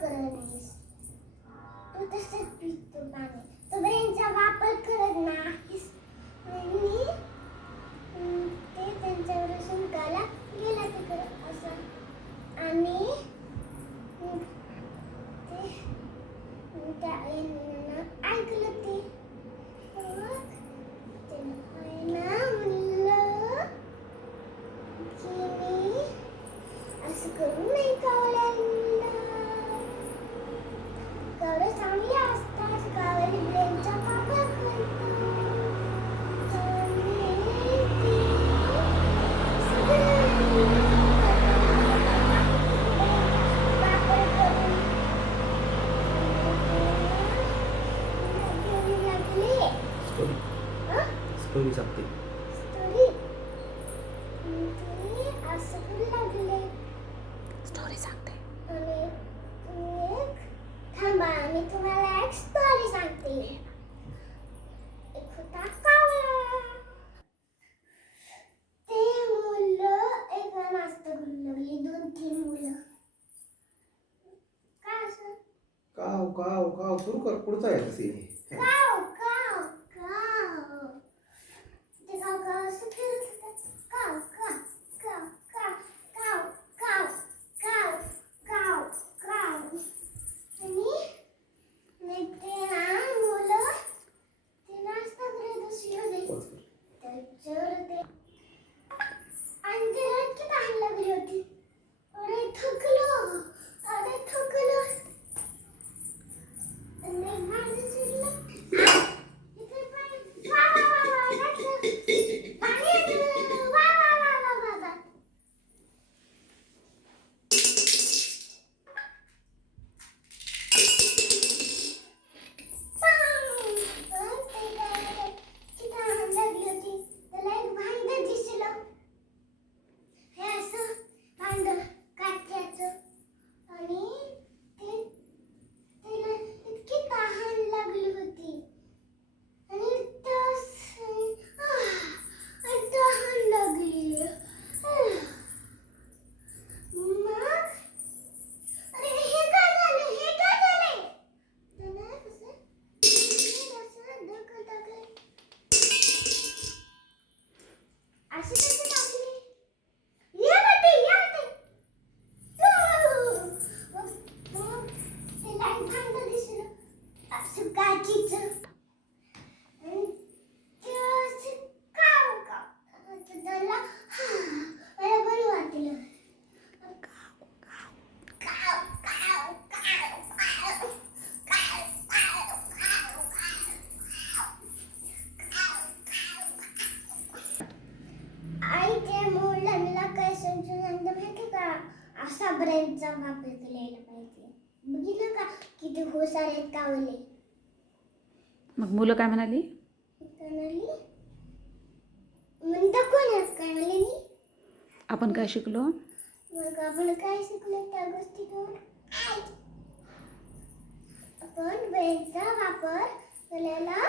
करत नाहीस. तू तसंच पितो पाणी. तू ब्रेनचा वापर करत नाहीस. आणि ते त्यांच्यावर शिंकाला गेला तिकडे असं. आणि ते त्या ऐकलं ते. मग त्यानं म्हणलं की मी असं करू नाही कावळ्यांना. कावळे चांगले असतात. कावळे ब्रेनचा वापर करतात. आणि ते सगळं वापर करून लागले. स्टोरी सांगते. स्टोरी असं करू लागले. स्टोरी सांगते. आणि एक थांबा, मी तुम्हाला एक स्टोरी सांगते. एक होता कावळा. ते मुलं एक मस्त गुल्लगली 2-3 मुलं. काय असं काव काव काव सुरू कर. पुढचा आहे तसे. काव काव काव. ते काव काव असं फिरत होतं. काव काव काव काव काव काव काव काव काव. आणि ते ना मुलं ते नाश्ता करत होते. त्याच्यावर ते आणि त्याला इतकी तहान लागली होती. अरे थकलो. आणि एक माणूस चिडला. इथे पाणी. वा वा वा वा टाकलं. पाणी आलं. वा वा वा वा वा वा. असा ब्रेनचा वापर केलेला पाहिजे. बघितलं का किती हुशार आहेत कावळे. मग मुलं काय म्हणाली? म्हणाली म्हणता कोण आहेत काय म्हणाली. आपण काय शिकलो? मग आपण काय शिकलो त्या गोष्टीतून? आपण ब्रेनचा वापर केलेला